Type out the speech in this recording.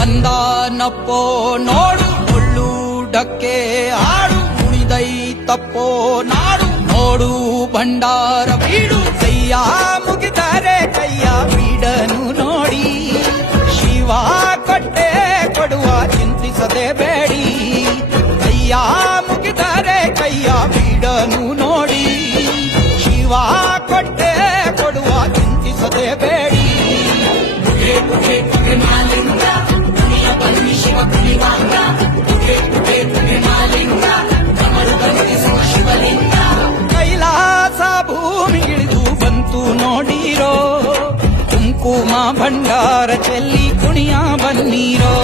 ಬಂದಾನಪ್ಪೋ, ನೋಡು ಮುಳ್ಳುಡಕ್ಕೆ ಆಡು ಮುಳಿದೈತಪ್ಪೋ ನಾಡು, ನೋಡು, ಭಂಡಾರ ಬೀಡು, ಕೈಯ ಮುಗಿದರೆ ಕೈಯ ಬೀಡನು ನೋಡಿ. ಶಿವ ಕೊಟ್ಟೆ ಕೊಡುವ ಚಿಂತಿಸದೆ ಬೇಡಿ. ಕೈಯ ಮುಗಿದರೆ ಕೈಯ ಬೀಡನು ಕೈಲಾಸ ಭೂಮಿ ಇಳಿದು ಬಂತು ನೋಡಿರೋ ಕುಂಕುಮ ಭಂಡಾರ ಚೆಲ್ಲಿ ಕುಣಿಯ ಬನ್ನೀರೋ